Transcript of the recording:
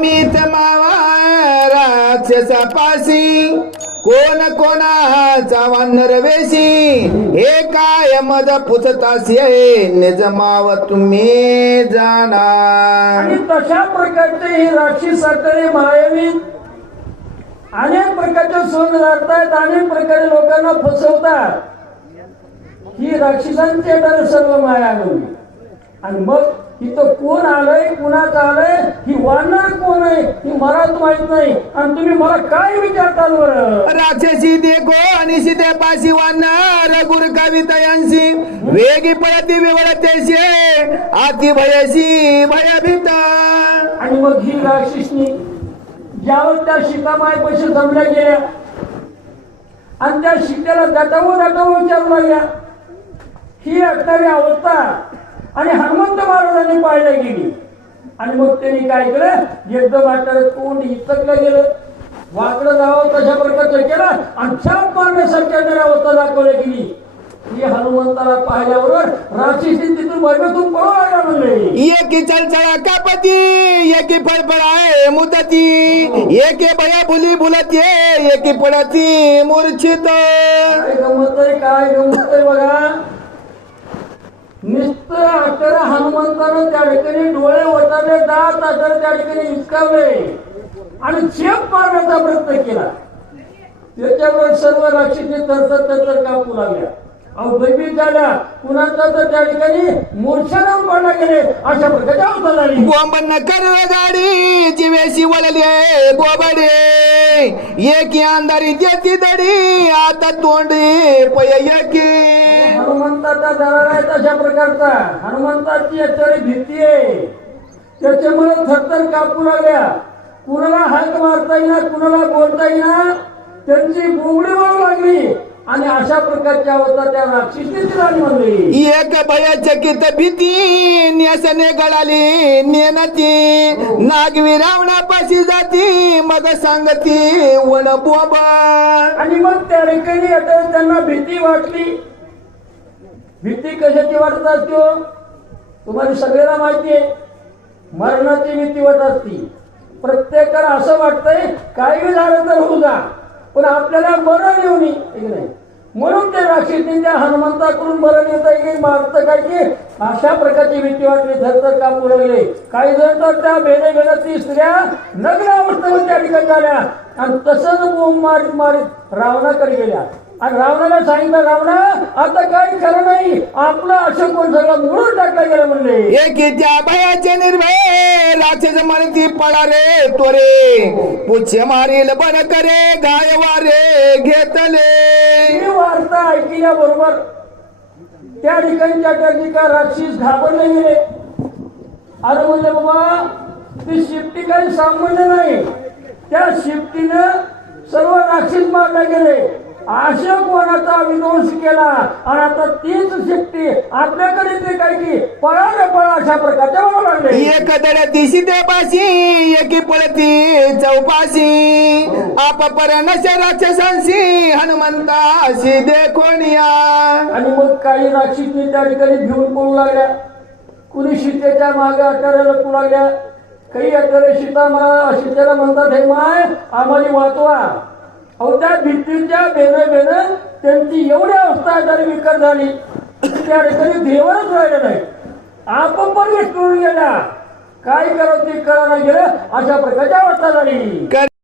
अमित मावा राक्षसापाशी कोण कोणाचा वानर वेशी हे काय मज पुछतासी निज माव तुम्ही जाणा. आणि तशा प्रकारचे हे राक्षस सातळे मायावी अनेक प्रकारचे सोंग लागतात, अनेक प्रकारे लोकांना फसवतात. ही राक्षसांची येणारी सर्व माया नव्हे. आणि मग इथं कोण आलंय, कुणाचं आलंय, ही वानर कोण आहे ही मलाच माहित नाही. आणि तुम्ही मला काय विचारताल बरं? राक्षसी देखो आणि सीते पाशी वानर गुर कवितयांशी वेगी पळती विवळतेशी आती भयशी भयभीत. आणि मग ही राक्षसनी ज्यावर त्या सीतामायपाशी जमल्या गेल्या आणि त्या सीतेला दटावून विचारू लागल्या. ही असणारी अवस्था आणि हनुमंत महाराजांनी पाहायला गेली. आणि मग त्यांनी काय केलं, एकदम वाटलं तोंड इचकलं गेलं, वाकडं जावं तशा प्रकारचं केलं आणि छाप मारण्यासारख्या अवस्था दाखवली गेली. ही हनुमंताला पाहिल्याबरोबर राक्षसी तिथून वर्गातून पळू लागला. म्हणले एकी चळचळा कापती एकी फळफळाय मुदती एके भया भुली भुलती एकी पडती मूर्छित. काय गमत आहे बघा. नुसतं अक्षर हनुमंतानं त्या ठिकाणी डोळे वटारले, दात अक्षर त्या ठिकाणी हिसकावले आणि चेप मारण्याचा प्रयत्न केला. त्याच्यावर सर्व राक्षसी तरतर कापू लागल्या, भयभीत झाल्या. कुणाचा तर त्या ठिकाणी मूर्छेवर पडला गेले. अशा प्रकारची अवस्था झाली. गोंबन कर गाडी जीवेशी वळले गोबडे एकी अंधारी देती दडी आता तोंडी पय एकी. हनुमंताचा दरार आहे तशा प्रकारचा. हनुमंताची याच्यावर भीती आहे, त्याच्यामुळे थरथर कापू लागल्या. कुणाला हाक मारता येईना, कुणाला बोलता येईना, त्यांची बोबडी वाळू लागली. आणि अशा प्रकारची अवस्था त्या राक्षसीची झाली. म्हणली एक भयचकित भीती नेसने गळाली नेनती नागवी रावणापाशी जाती मग सांगती वण बोबा. आणि मग त्या ठिकाणी आता त्यांना भीती वाटली. भीती कशाची वाटत असते हो? तुम्हाला सगळ्यांना माहिती आहे, मरणाची भीती वाटत असती. प्रत्येकाला असं वाटतंय काही झालं तर होऊ जा, पण आपल्याला मरण येऊ नये. म्हणून त्या राक्षसीने त्या हनुमंताकडून मरण येत मारत काय की अशा प्रकारची भीती वाटली. थरथर कापू लागले. काही जण तर त्या भेदे स्त्रिया नग्न अवस्थेमध्ये त्या ठिकाणी झाल्या आणि तसंच बोंब मारीत रावणाकडे गेल्या. आणि रावणाला सांगितलं, रावणा आता काही खरं नाही, आपलं अशोक कोण सगळं मोडून टाकला गेलं. म्हणले एकी त्या भयाचे निर्भय राक्षस म्हणती पळा रे तोरे पुच्छ मारील बन करे गाय वारे घेतले. ही वार्ता ऐकल्याबरोबर त्या ठिकाणच्या त्या राक्षस घाबरले गेले. अरे म्हणले बाबा ती शिफ्टी काही सामान्य नाही. त्या शिफ्टीनं सर्व राक्षस मारले गेले. अशोक वनाचा विध्वंस केला आणि आता तीच शिफ्टी आपल्याकडे ते काय की पळा रे पळा अशा प्रकारच्या बोलू लागले. एक दडती सीतेपाशी एकी पळती चौपाशी आप पर नश राक्षसांशी हनुमंताशी देखोनिया. आणि मग काही राक्षसी त्या ठिकाणी भिवून पळू लागल्या. कुणी सीतेच्या मागे अटाऱ्याला पळू लागल्या. काही अटारे सीतेला म्हणतात, हे माय आम्हाला वाचवा. अहो त्या भीतीच्या बेन त्यांची एवढी अवस्था आजारी विकार झाली त्या ठिकाणी देवच राहिले नाही. आपण पण विष्णू गेला, काय करावं ते कळायला गेलं. अशा प्रकारची अवस्था झाली.